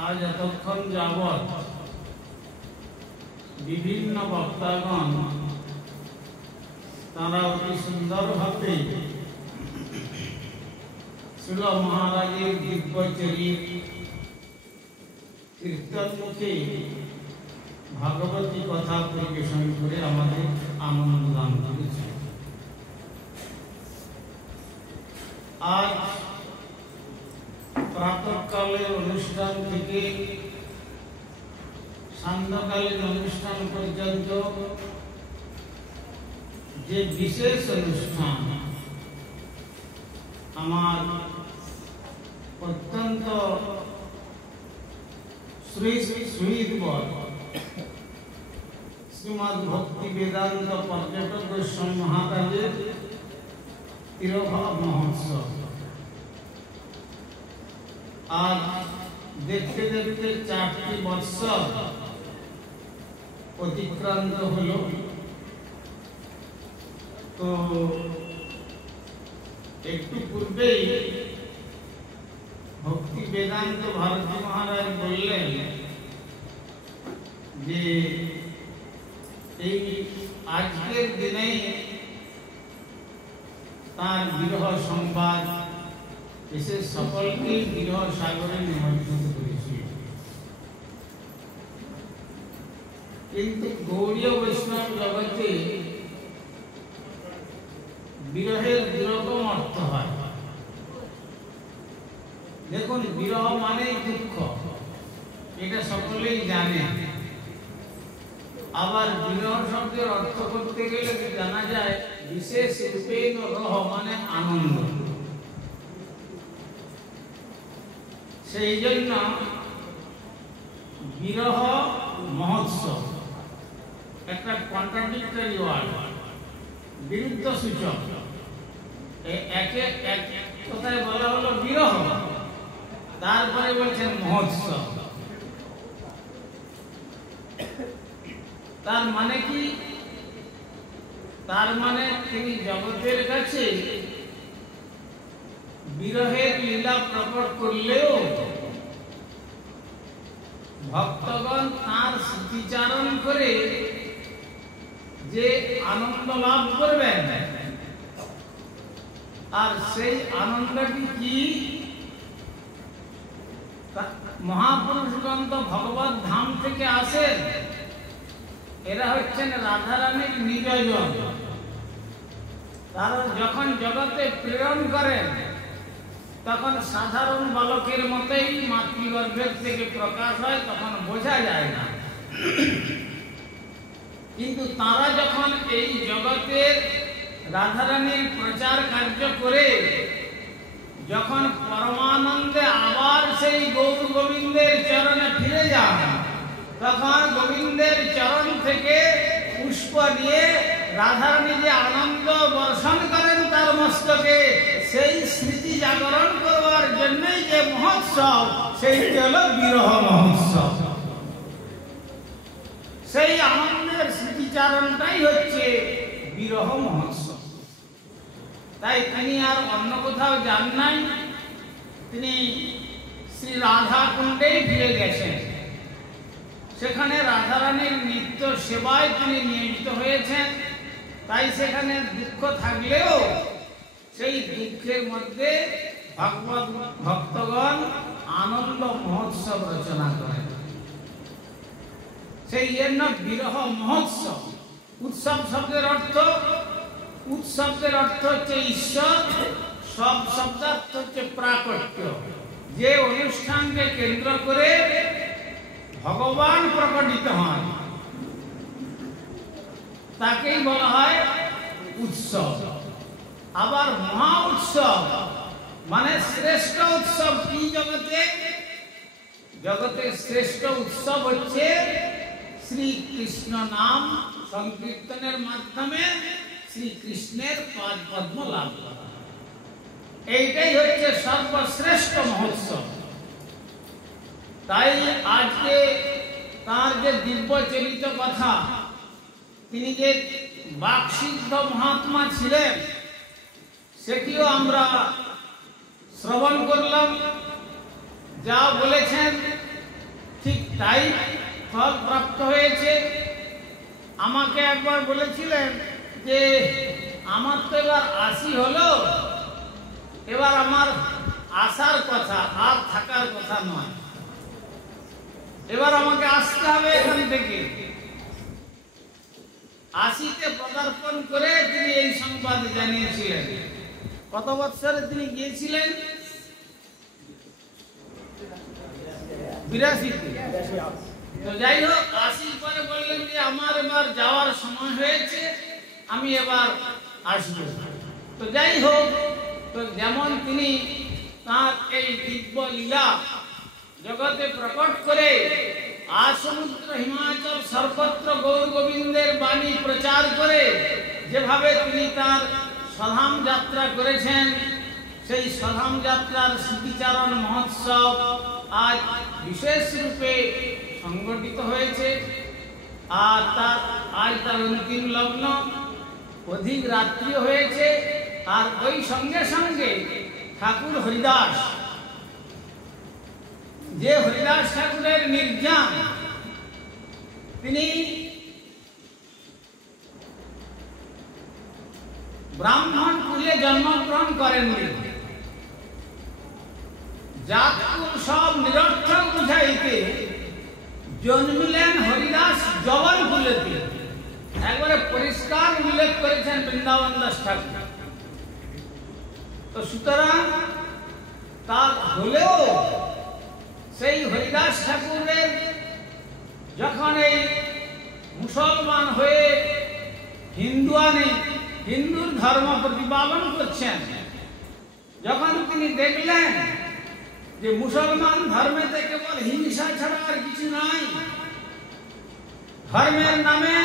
আজ এতক্ষণ যাবৎ বিভিন্ন বক্তাগণ তারা অতি সুন্দরভাবে শ্রীল মহারাজের দিব্যচরিত কীর্তনমুখে ভাগবতী কথা পরিবেশন করে আমাদের আনন্দ দান করেছে। আজ প্রাতঃকালের অনুষ্ঠান থেকে সান্ধ্যকালীন অনুষ্ঠান পর্যন্ত যে বিশেষ অনুষ্ঠান আমার অত্যন্ত সুহৃদবর শ্রীমদ্ ভক্তি বেদান্ত পর্যটক গোস্বামী মহারাজের তিরোভাব মহোৎসব আজ দেখতে দেখতে 4টি বৎসর অতিক্রান্ত হল। তো একটু পূর্বেই ভক্তি বেদান্ত ভারতী মহারাজ বললেন যে এই আজকের দিনে তার বিরহ সংবাদ এসে সকলকে বিরহ সাগরে নিমন্ত্রিত করেছিল। কিন্তু গৌড়ীয় বৈষ্ণব জগতে বিরহের দুরকম অর্থ হয়। দেখুন, বিরহ মানে দুঃখ, এটা সকলেই জানে। আবার বিরহ শব্দের অর্থ করতে গেলে জানা যায় বিশেষ রূপে রহ মানে আনন্দ। সেই জন্য বিরহ মহোৎসব একটা কন্ট্রাডিক্টরি ওয়ার্ড, বিরুদ্ধ সূচক। এক কথায় বলা হলো বিরহ, তারপরে বলছেন মহোৎসব। তার মানে কি? তার মানে তিনি জগতের কাছে বিরহের লীলা প্রকট করলেও ভক্তগণ তার স্মৃতিচারণ করে যে আনন্দ লাভ করবেন, আর সেই আনন্দটি কি? মহাপুরুষগণ তো ভগবত ধাম থেকে আসেন, এরা হচ্ছেন রাধারানীর নিজজন। তারা যখন জগতে প্রেরণ করেন তখন সাধারণ বালকের মতোই মাতৃগর্ভের থেকে প্রকাশ হয়, তখন বোঝা যায় না। কিন্তু তারা যখন এই জগতের রাধারানীর প্রচার কার্য করে যখন পরমানন্দে আবার সেই গৌর গোবিন্দের চরণে ফিরে যান, তখন গোবিন্দের চরণ থেকে পুষ্প নিয়ে রাধারানী যে আনন্দ বর্ষণ করেন তার মস্তকে, সেই স্মৃতি জাগরণ করবার জন্যই যে মহোৎসব, সেইটি হল বিরহ মহোৎসব। সেই আনন্দের স্মৃতিচারণটাই হচ্ছে বিরহ মহোৎসব। তাই তিনি আর অন্য কোথাও যান নাই, তিনি শ্রী রাধা কুণ্ডেই ফিরে গেছেন। সেখানে রাধারানীর নিত্য সেবায় তিনি নিয়োজিত হয়েছেন। তাই সেখানে দুঃখ থাকলেও সেই দুঃখের মধ্যে ভগবত ভক্তগণ আনন্দ মহোৎসব রচনা করেন। সেই জন্য বিরহ মহোৎসব। উৎসব শব্দের অর্থ, উৎসবের অর্থ হচ্ছে ঈশ্বর, সব শব্দার্থ হচ্ছে প্রাকট্য। যে অনুষ্ঠানকে কেন্দ্র করে ভগবান প্রকটিত হন তাকেই বলা হয় উৎসব। আবার মহা উৎসব মানে শ্রেষ্ঠ উৎসব কি? জগতে শ্রেষ্ঠ উৎসব হচ্ছে শ্রীকৃষ্ণ নাম সংকীর্তনের মাধ্যমে শ্রীকৃষ্ণের পাদ পদ্ম লাভ করা। এইটাই হচ্ছে সর্বশ্রেষ্ঠ মহোৎসব। তাই আজকে তার যে দিব্যচরিত কথা, তিনি যে বাকসিদ্ধ মহাত্মা ছিলেন, সেটিও আমরা শ্রবণ করলাম। যা বলেছেন তাই ফল প্রাপ্ত হয়েছে। আমাকে একবার বলেছিলেন যে আমার তো এবার ৮০ হলো, এবার আমার আসার কথা, আর থাকার কথা নয়, এবার আমাকে আসতে হবে এখান থেকে। ৮০-তে পদার্পণ করে তিনি এই সংবাদ জানিয়েছিলেন। কত বৎসরে তিনি গিয়েছিলেন? ৮২-তে। তো যাই হোক, ৮০ পরে বললেন যে আমার এবার যাওয়ার সময় হয়েছে, আমি এবার আসব। তো যাই হোক, তো যেমন তিনি তাঁর এই দিব্য লীলা জগতে প্রকট করে আর সমুদ্র হিমাচল সর্বত্র গৌর গোবিন্দের বাণী প্রচার করে যেভাবে তিনি তাঁর স্বধাম যাত্রা করেছেন, সেই স্বধাম যাত্রার স্মৃতিচারণ মহোৎসব আজ বিশেষ রূপে সংগঠিত হয়েছে। আর আজ তার অন্তিম লগ্ন, অধিক রাত্রি হয়েছে। আর ওই সঙ্গে সঙ্গে ঠাকুর হরিদাস, যে হরিদাস ঠাকুরের নির্যান, তিনি ব্রাহ্মণ কুলে জন্মগ্রহণ করেননি। জাতকুল সব নিরর্থক বুঝাইতে জন্মিলেন হরিদাস জবন কুলেতে, একবারে পরিষ্কার উল্লেখ করেছেন বৃন্দাবন দাস ঠাকুর। তো সুতরাং তার হলেও সেই হরিদাস ঠাকুরের যখন এই মুসলমান হয়ে হিন্দুর ধর্ম প্রতিপালন করছেন, যখন তিনি দেখলেন যে মুসলমান ধর্মেতে কেবল হিংসা ছাড়া আর কিছু নাই, ধর্মের নামে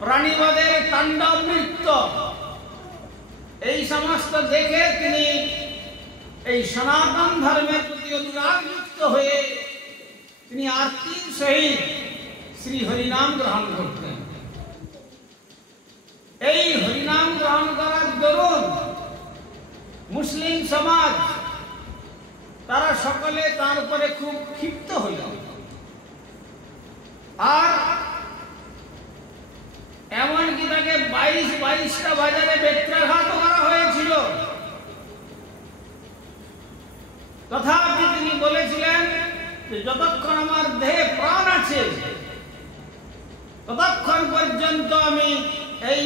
প্রাণীবাদের তাণ্ডব নৃত্য, এই সমস্ত দেখে তিনি এই সনাতন ধর্মের প্রতি অনুরাগযুক্ত হয়ে তিনি আরতির সহিত শ্রী হরিনাম গ্রহণ করতেন। এই হরিনাম গ্রহণ করার দরুন মুসলিম সমাজ তারা সকলে তার উপরে খুব ক্ষিপ্ত হইল। আর এমনকি তাকে 22টা বাজারে বেত্রাঘাত করা হয়েছিল। তথাপি তিনি বলেছিলেন যে যতক্ষণ আমার দেহে প্রাণ আছে ততক্ষণ পর্যন্ত আমি এই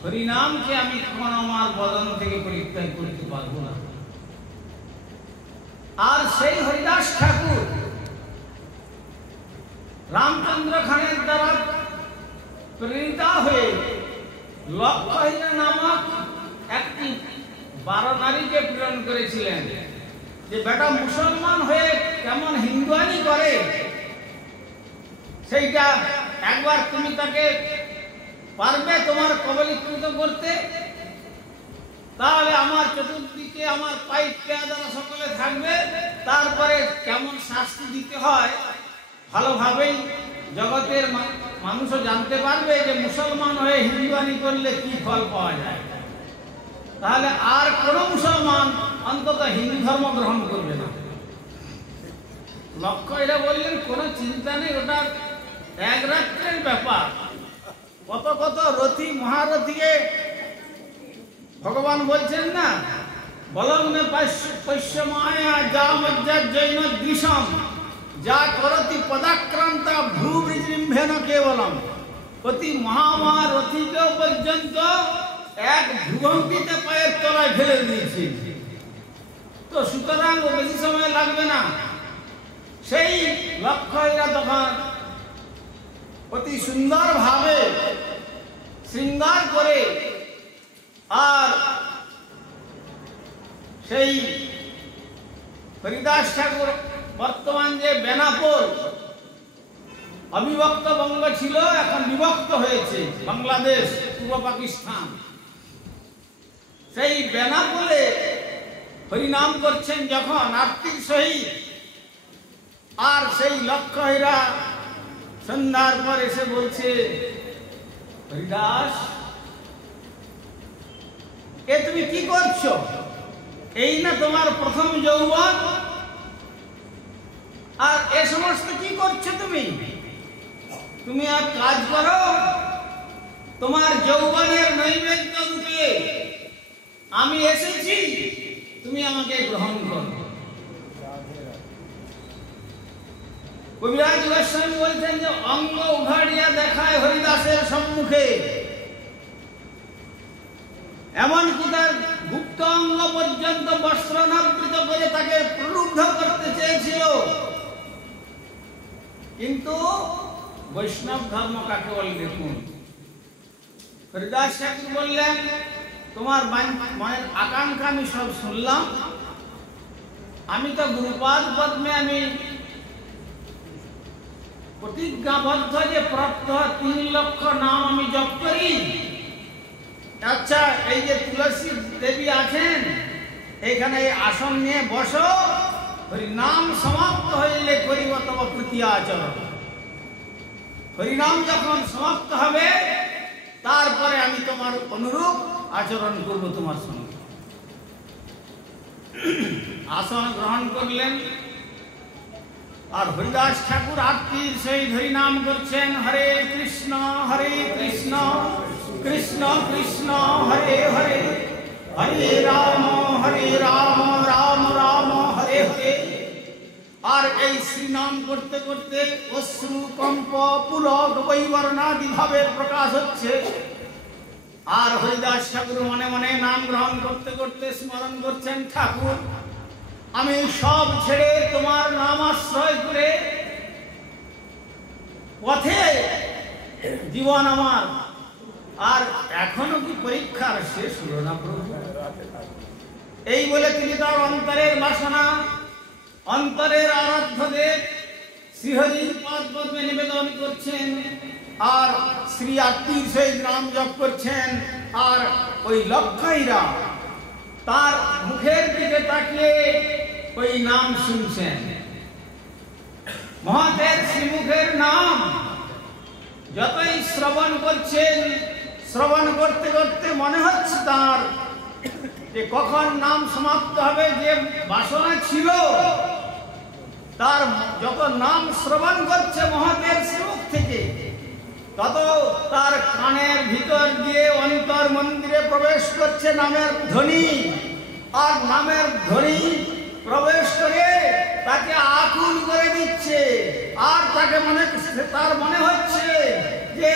হরিনামকে আমি কখনো আমার বদন থেকে পরিত্যাগ করতে পারবো না। আর সেই হরিদাস ঠাকুর রামচন্দ্র খানের দ্বারা প্রেরিত হয়ে লক্ষহীনা নামক একটি 12 নারীকে প্রেরণ করেছিলেন যে বেটা মুসলমান হয়ে কেমন হিন্দুয়ানি করে সেইটা একবার তুমি তাকে পারবে তোমার কবলীকৃত করতে, তাহলে আমার চতুর্দিকে আমার পাইপ পেয়াদারা সকলে থাকবে, তারপরে কেমন শাস্তি দিতে হয় ভালোভাবেই জগতের মানুষও জানতে পারবে যে মুসলমান হয়ে হিন্দুয়ানি করলে কি ফল পাওয়া যায়। তাহলে আর কোন মুসলমান অন্তত হিন্দু ধর্ম গ্রহণ করবে না। লক্ষ্য এরা বললেন কোনো চিন্তা নেই, ওটা এক রাত্রের ব্যাপার। কত কত রথী মহারথীকে ভগবান বলছেন না, বলগ্নে পশ্য মায়া যা মজ্জার জৈন দৃশম যা করতি পদাক্রান্তা ভূবৃজৃম্ভেন কেবলম, অতি মহামহারথীকেও পর্যন্ত এক ভূভঙ্গিতে পায়ের তলায় ফেলে দিয়েছে। তো সুতরাং ও বেশি সময় লাগবে না। সেই লক্ষ্য এরা তখন অতি সুন্দর ভাবে শৃঙ্গার করে আর সেই হরিদাস ঠাকুর বর্তমান যে বেনাপোল অবিভক্ত বঙ্গ ছিল, এখন বিভক্ত হয়েছে বাংলাদেশ, পূর্ব পাকিস্তান, সেই বেনাপোলে হরিনাম করছেন যখন আরতির সহিত। আর সেই লক্ষ্য হীরা সন্ধ্যার পর এসে বলছে, হরিদাস এ তুমি কি করছো? এই না তোমার প্রথম যৌবন, আর এ সমস্ত কি করছো তুমি? তুমি এক কাজ করো, তোমার যৌবনের নৈবেদ্য রূপে আমি এসেছি, তুমি আমাকে গ্রহণ করো। কবিরাজ গোস্বামী বলছেন যে অঙ্গ উঘাড়িয়া দেখায় হরিদাসের সম্মুখে, এমনকি তার গুপ্ত অঙ্গ পর্যন্ত বস্ত্রনাবৃত করে তাকে প্রলুব্ধ করতে চেয়েছিল। কিন্তু বৈষ্ণব ধর্ম কাকে বলে দেখুন। হরিদাস ঠাকুর বললেন, তোমার মনের আকাঙ্ক্ষা আমি সব শুনলাম, আমি তো গুরুপাদ পদ্মে আমি প্রতিজ্ঞাবদ্ধ যে প্রত্যহ 3 লক্ষ নাম আমি জপ করি। আচ্ছা, এই যে তুলসী দেবী আছেন, এখানে এই আসন নিয়ে বসো, হরিনাম সমাপ্ত হইলে করিব তব প্রতি আচরণ। হরিনাম যখন সমাপ্ত হবে তারপরে আমি তোমার অনুরূপ আচরণ করব তোমার সঙ্গে। আসন গ্রহণ করলেন, আর হরিদাস ঠাকুর আত্মীর সেই হরিনাম করছেন, হরে কৃষ্ণ কৃষ্ণ কৃষ্ণ হরে হরে, হরে রাম রাম রাম হরে হরে। আর এই শ্রীনাম করতে করতে অশ্রু কম্প পুলক বৈবর্ণাদি ভাবের প্রকাশ হচ্ছে। আর হরিদাস ঠাকুর মনে মনে নাম গ্রহণ করতে করতে স্মরণ করছেন, ঠাকুর আমি সব ছেড়ে তোমার নাম আশ্রয় করে পথে জীবন আমার, আর এখনো কি পরীক্ষার শেষ হলো না প্রভু? এই বলে তিনি তার অন্তরের বাসনা, অন্তরের আরাধ্যদের শ্রীহরির পাদ পদ্মে নিবেদন করছেন, আর শ্রী আত্মীর সেই নাম জপ করছেন। আর ওই লক্ষাইরা তার মুখের দিকে তাকিয়ে ওই নাম শুনছেন। মহাতের শ্রীমুখের নাম যতই শ্রবণ করছেন, শ্রবণ করতে করতে মনে হচ্ছে তার যে কখন নাম সমাপ্ত হবে। যে বাসনা ছিল তার যত নাম শ্রবণ করছে মহাতের শ্রীমুখ থেকে, তত তার কানের ভিতর দিয়ে অন্তর মন্দিরে প্রবেশ করছে নামের ধ্বনি। আর নামের ধ্বনি প্রবেশ করে তাকে আকুল করে দিচ্ছে। আর তাকে তার মনে হচ্ছে যে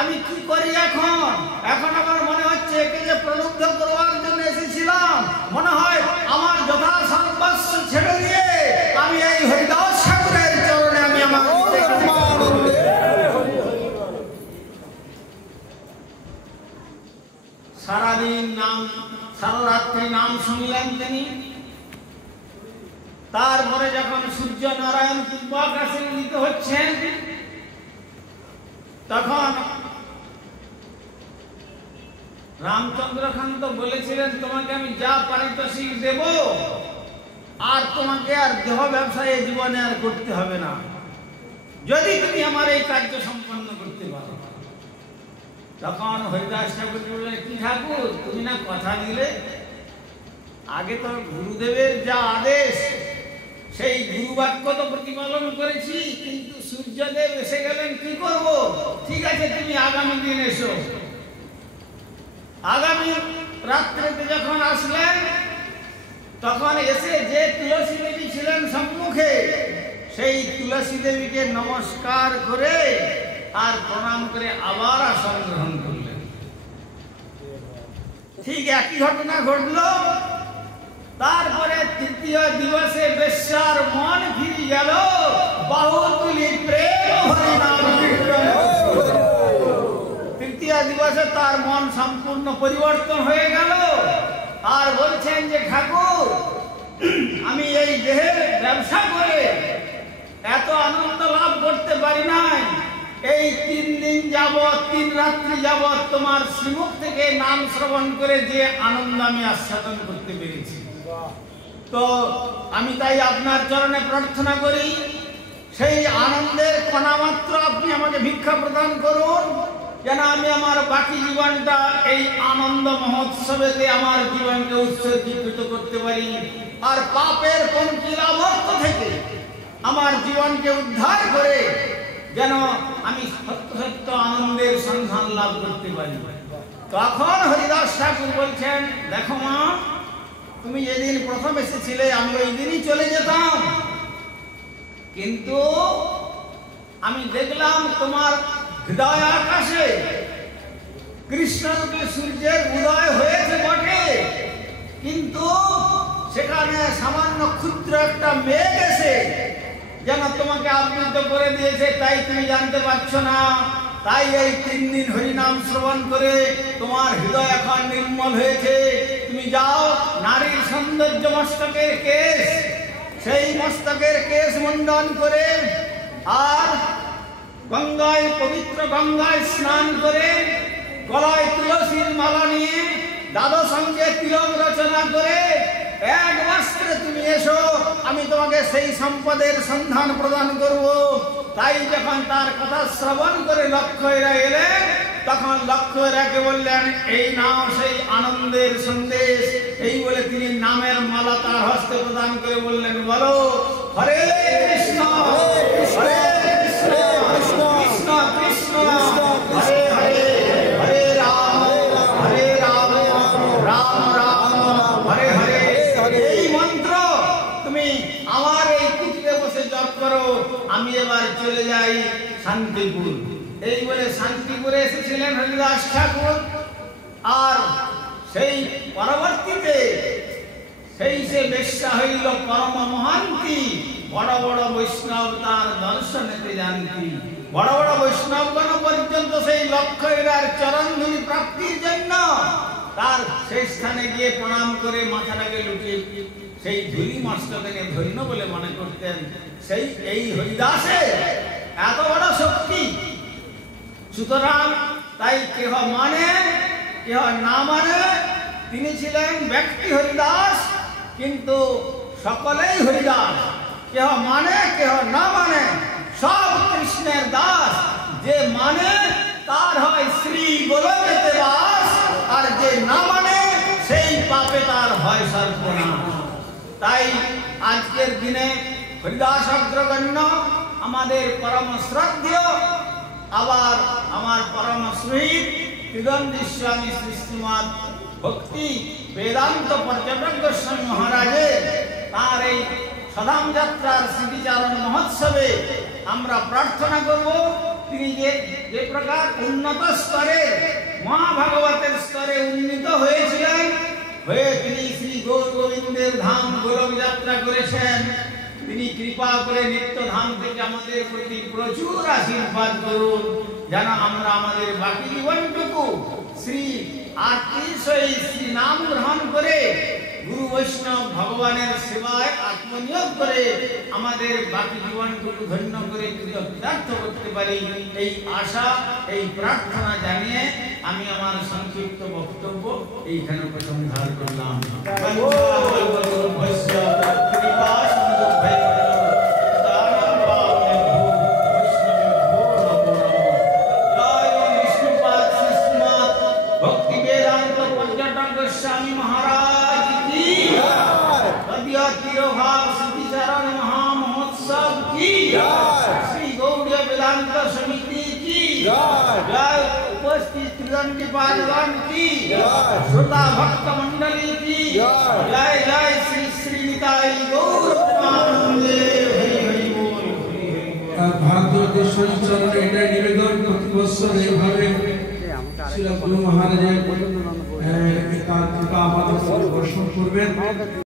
আমি কি করি এখন আমার মনে হচ্ছে একে যে প্রলুব্ধ করবার জন্য এসেছিলাম, মনে হয় আমার যথা সর্বস্ব ছেড়ে দিয়ে আমি এই হরিদাস ঠাকুরের চরণে আমি আমার সারাদিন নাম, সারা রাত্রি নাম শুনলেন তিনি। তারপরে যখন সূর্য নারায়ণ পূর্বাকাশে উদিত হচ্ছেন, তখন রামচন্দ্রকান্ত বলেছিলেন, তোমাকে আমি যা পারিতোষিক দেব, আর তোমাকে আর দেহ ব্যবসায় জীবনে আর করতে হবে না, যদি তুমি আমার এই কার্য সম্পন্ন করতে পারো। তখন হরিদাস ঠাকুর বললেন, কি ঠাকুর তুমি না কথা দিলে, আগে তো গুরুদেবের যা আদেশ সেই গুরুবাক্য তো প্রতিপালন করেছি, কিন্তু সূর্যদেব এসে গেলেন, কি করব? ঠিক আছে, তুমি আগামী দিন এসো। আগামী রাত্রিতে যখন আসলেন, তখন এসে যে তুলসী দেবী ছিলেন সম্মুখে, সেই তুলসী দেবীকে নমস্কার করে আর প্রণাম করে আবার আসন গ্রহণ করলেন। ঠিক একই ঘটনা ঘটল। তারপরে তৃতীয় দিবসে বেশ্যার মন ফিরে গেল, বাহুতুলি প্রেম হরিনাম কীর্তন। তৃতীয় দিবসে তার মন সম্পূর্ণ পরিবর্তন হয়ে গেল। আর বলছেন যে ঠাকুর আমি এই দেহের ব্যবসা করে এত আনন্দ লাভ করতে পারি নাই, এই 3 দিন যাবৎ 3 রাত্রি যাবৎ তোমার শ্রীমুখ থেকে নাম শ্রবণ করে যে আনন্দ আমি আস্বাদন করতে পেরেছি। তো আমি তাই আপনার চরণে প্রার্থনা করি, সেই আনন্দের কণামাত্র আপনি আমাকে ভিক্ষা প্রদান করুন, যেন আমি আমার বাকি জীবনটা এই আনন্দ মহোৎসবেতে আমার জীবনকে উৎসর্গীকৃত করতে পারি, আর পাপের পঙ্কিল আবর্ত থেকে আমার জীবনকে উদ্ধার করে যেন আমি সত্য সত্য আনন্দের সন্ধান লাভ করতে পারি। তখন হরিদাস ঠাকুর বলছেন, দেখো মা, তুমি যেদিন প্রথম এসেছিলে আমি ওই দিনই চলে যেতাম, কিন্তু আমি দেখলাম তোমার হৃদয় আকাশে কৃষ্ণরূপী সূর্যের উদয় হয়েছে বটে, কিন্তু সেখানে সামান্য ক্ষুদ্র একটা মেঘ এসে যেন তোমাকে আবৃত করে দিয়েছে, তাই তুমি জানতে পারছো না। তাই এই 3 দিন হরিনাম শ্রবণ করে তোমার হৃদয় এখন নির্মল হয়েছে। তুমি যাও, নারীর সৌন্দর্য মস্তকের কেশ, সেই মস্তকের কেশ মুন্ডন করে আর গঙ্গায়, পবিত্র গঙ্গায় স্নান করে গলায় তুলসীর মালা নিয়ে দ্বাদশ অঙ্গে তিলক রচনা করে এক বস্ত্রে তুমি এসো, আমি তোমাকে সেই সম্পদের সন্ধান প্রদান করব। তাই যখন তার কথা শ্রবণ করে লক্ষ্যরা এলেন, তখন লক্ষ্যরাকে বললেন, এই নাও সেই আনন্দের সন্দেশ। এই বলে তিনি নামের মালা তার হস্তে প্রদান করে বললেন, বলো হরে কৃষ্ণ হরে কৃষ্ণ কৃষ্ণ কৃষ্ণ হরে হরে, হরে রাম রাম রাম হরে হরে। এই মন্ত্র তুমি আমার এই কুটিরে বসে জপ করো, আমি এবার চলে যাই শান্তিপুর। এই বলে শান্তিপুরে এসেছিলেন হরিদাস ঠাকুর। আর সেই পরবর্তীতে সেই সে বেশ্যা হইল পরম মহান্তি, বড় বড় বৈষ্ণব তার দর্শনেতে জানতি। বড় বড় বৈষ্ণবগণ পর্যন্ত সেই লক্ষ্যের চরণধুলি প্রাপ্তির জন্য তার সেই স্থানে গিয়ে প্রণাম করে মাথাটাকে লুটিয়ে সেই ধুলি মস্তকে নিয়ে ধন্য বলে মনে করতেন। সেই এই হরিদাসে এত বড় শক্তি। সুতরাং তাই কেহ মানে কেহ না মানে, তিনি ছিলেন ব্যক্তি হরিদাস, কিন্তু সকলেই হরিদাস। কেহ মানে কেহ না মানে, সব কৃষ্ণের দাস। যে মানে তার হয় শ্রী গোলকেতে বাস, আর যে না মানে সেই পাপে তার হয় সর্বনাশ। তাই আজকের দিনে হরিদাস অগ্রগণ্য আমাদের পরম শ্রদ্ধেয়, আবার আমার পরম স্নেহিত ত্রিদণ্ডী স্বামী শ্রী শ্রীমৎ ভক্তি বেদান্ত পর্যটক গোস্বামী মহারাজের তার এই সদাম যাত্রার স্মৃতিচারণ মহোৎসবে আমরা প্রার্থনা করব, তিনি যে প্রকার উন্নত স্তরে মহাভাগবতের স্তরে উন্নীত হয়েছিলেন, হয়ে তিনি শ্রী গৌর গোবিন্দের ধাম গোলক যাত্রা করেছেন, তিনি কৃপা করে নিত্য ধাম থেকে আমাদের প্রতি প্রচুর আশীর্বাদ করুন, যেন আমরা আমাদের বাকি জীবনটুকু শ্রী আত্মীয় শ্রী নাম গ্রহণ করে গুরু বৈষ্ণব ভগবানের সেবায় আত্মনিয়োগ করে আমাদের বাকি জীবনটুকু ধন্য করে কৃতার্থ করতে পারি। এই আশা, এই প্রার্থনা জানিয়ে আমি আমার সংক্ষিপ্ত বক্তব্য এইখানে উপসংহার করলাম। गोस्वामी महाराज की तिरोभाव स्मृतिचारण महामहोत्सव की श्री गौड़ीय वेदांत समिति की जय, उपस्थित त्रिदंडी पादगण की, श्रोता भक्त मंडली की जय जय, श्री श्री निताई गौर प्रेमानंदे। भारतीय देशों चरण एटा निवेदन प्रति বছর এইভাবে শ্রী গুরু মহারাজের একাত্মতা আমাদের দর্শন করবেন।